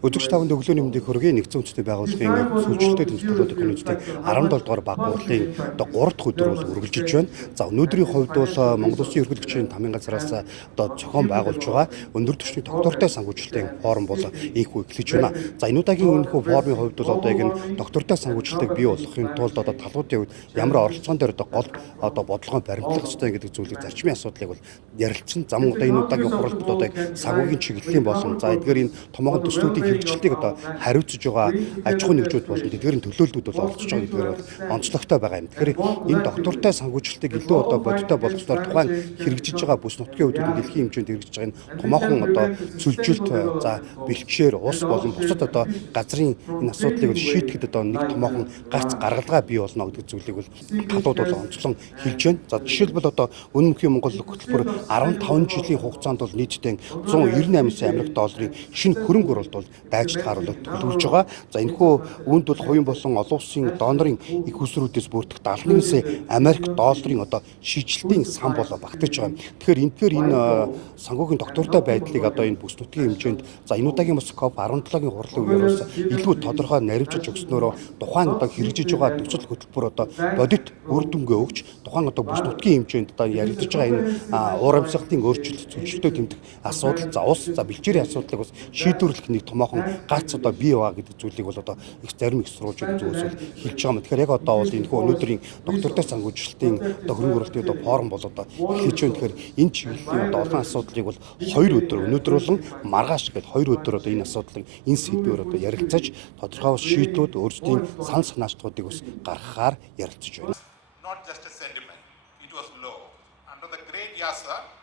Өдөрч таванд өглөөний мэндийг хөргийн нэгдсэн үндэсний байгууллагын сүүлчилтэй тэмцэлтүүд комитетийн 17 дугаар баг хурлын 3 дахь өдөр бол үргэлжилж байна. За өнөөдрийн хувьд бол Монгол Улсын ерөнхийлөгчийн тамийн газраас зохион байгуулж байгаа өндөр түвшний доктортой санхүүжилтийн форум бол ийхүү эхлэж байна. За энэ удаагийн энэхүү форумын хувьд бол яг энэ доктортой санхүүжилтийг бий болгохын тулд талуудын хувьд ямар оролцоон дээр гол бодлогоо баримтлах ёстой гэдэг зүйлийг зарчмын асуудлыг бол ярилцсан. За мөн энэ удаагийн хуралд яг санхүүгийн чиглэлийн болон за эдгээр энэ томоохон төслүүдийн хэрэгжилтийг хариуцж байгаа аж ахуйн нэгжүүд болон эдгээрийн төлөөллүүд бол оролцож байгаа гэдгээр бол онцлогтой байгаа юм. Тэгэхээр энэ доктортой санхүүжилтийг илүү бодиттой болгосноор тухайн хэрэгжиж байгаа бүс нутгийн хувьд дэлхийн хэмжээнд хэрэгжиж байгаа энэ томоохон цөлжилт за бэлчээр ус болон бусад газрын энэ асуудлыг шийдэхэд нэг томоохон гарц гаргалгаа бий болно гэдэг зүйлийг бол талууд бол онцлон хэлж байна. За жишээлбэл үнэн мөнхийн Монгол хөтөлбөр 15 жилийн хугацаанд бол нийтдээ 198 сая америк долларын шинэ хөрөнгө оруулалт бол дайжилт харуулж төлөвлөж байгаа. За энэхүү үүнд бол хувийн болон олон улсын донорын их усруудаас бүрдэх 71 сая америк долларын шийдэлтийн сан бол багтаж байгаа юм. Тэгэхээр энэ санхүүгийн доктортой байдлыг энэ бүс нутгийн хэмжээнд за энэ удаагийн бас COP17-гийн хурлын үеэр бас илүү тодорхой наривчилж өгснөөр тухайн хэрэгжиж байгаа төсөл хөтөлбөр бодит үр дүнгээ өгч тухайн бүс нутгийн хэмжээнд яригдж байгаа энэ уур амьсгалын өөрчлөлт цөлжилтөө тэмдэх асуудал за ус за бэлчээрийн асуудлыг бас шийдвэрлэх нэг томоохон гарц бий байгаа гэдэг зүйлийг бол их зарим их сурвалжууд зүгээс бол хэлж байгаа юм. Тэгэхээр яг бол энэ өнөөдрийн доктортой санхүүжилтийн хөрөнгө оруулалтын форум бол эхлэж байна. Тэгэхээр энэ чиглэлийн олон асуудлыг бол 2 өдөр өнөөдөр болон маргааш гэдэг 2 өдөр энэ асуудлыг энэ сэдвээр ярилцаж тодорхой шийдлүүд өөрсдийн санал санаачдуудыг бас гаргахаар ярилцж байна. Not just a sentiment, it was law. Under the Great Yasa,